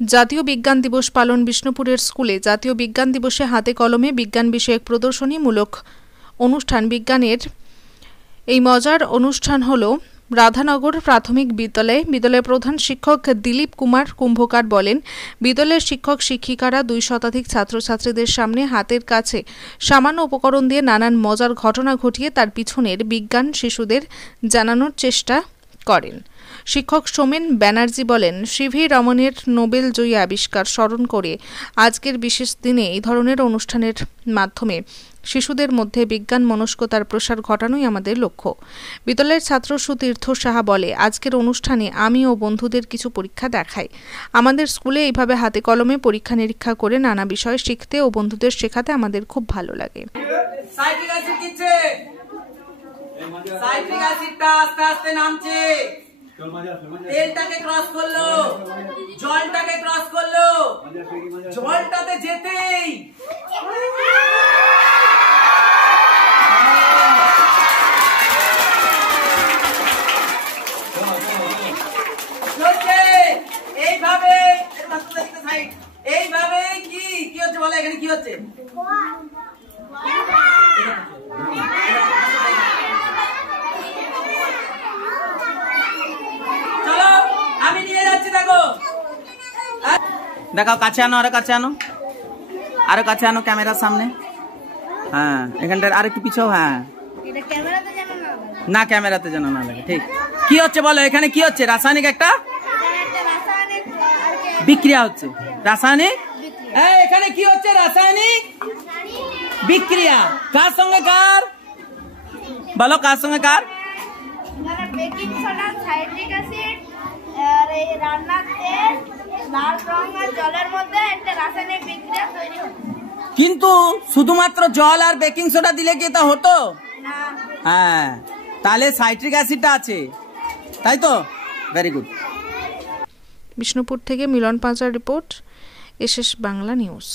জাতীয় বিজ্ঞান দিবস পালন বিষ্ণুপুরের স্কুলে জাতীয় বিজ্ঞান দিবসে হাতে কলমে বিজ্ঞান বিষয়ক প্রদর্শনীমূলক অনুষ্ঠান। বিজ্ঞানের এই মজার অনুষ্ঠান হলো রাধানগর প্রাথমিক বিদ্যালয়ের প্রধান শিক্ষক দিলীপ কুমার কুম্ভকার বলেন, বিদ্যালয়ের শিক্ষক শিক্ষিকারা 2 শতাধিক ছাত্রছাত্রীদের সামনে হাতের কাছে সামান্য উপকরণ দিয়ে নানান মজার ঘটনা ঘটিয়ে তার পিছনের বিজ্ঞান শিশুদের জানানোর চেষ্টা করেন। শিক্ষক সোমেন ব্যানার্জি বলেন, সিভি রমনের নোবেল জয়ী আবিষ্কার স্মরণ করে আজকের বিশেষ দিনে এই ধরনের অনুষ্ঠানের মাধ্যমে শিশুদের মধ্যে বিজ্ঞান মনস্কতার প্রসার ঘটানোই আমাদের লক্ষ্য। বিদ্যালয়ের ছাত্র সুতীর্থ সাহা বলে, আজকের অনুষ্ঠানে আমি ও বন্ধুদের কিছু পরীক্ষা দেখাই। আমাদের স্কুলে এইভাবে হাতে কলমে পরীক্ষা নিরীক্ষা করে নানা বিষয় শিখতে ও বন্ধুদের শেখাতে আমাদের খুব ভালো লাগে। আস্তে আস্তে নামছে, তেলটাকে ক্রস করলো, জলটাকে ক্রস করলো, জলটাতে যেতেই এইভাবে এইভাবে কি হচ্ছে বলো, এখানে কি হচ্ছে? চলো আমি নিয়ে যাচ্ছি, দেখো দেখাও, কাছে আনো, আরো কাছে আনো, আরো কাছে আনো ক্যামেরার সামনে। হ্যাঁ, এখানটার আরেকটু পিছাও। হ্যাঁ, না ক্যামেরাতে যেন না লাগে। ঠিক, কি হচ্ছে বলো, এখানে কি হচ্ছে? রাসায়নিক একটা বিক্রিয়া হচ্ছে। রাসায়নিক, এখানে কি হচ্ছে? রাসায়নিক বিক্রিয়া। কার সঙ্গে কার বলো, কার সঙ্গে কার? বেকিং সোডা, সাইট্রিক অ্যাসিড আর এই রান্নার তেল, লাল রং আর জলের মধ্যে একটা রাসায়নিক বিক্রিয়া তৈরি হচ্ছে। কিন্তু শুধুমাত্র জল আর বেকিং সোডা দিলে কি তা হতো না? হ্যাঁ, তাহলে সাইট্রিক অ্যাসিডটা আছে, তাই তো? Very good. বিষ্ণুপুর থেকে মিলন পাঁচার রিপোর্ট, এসএস বাংলা নিউজ।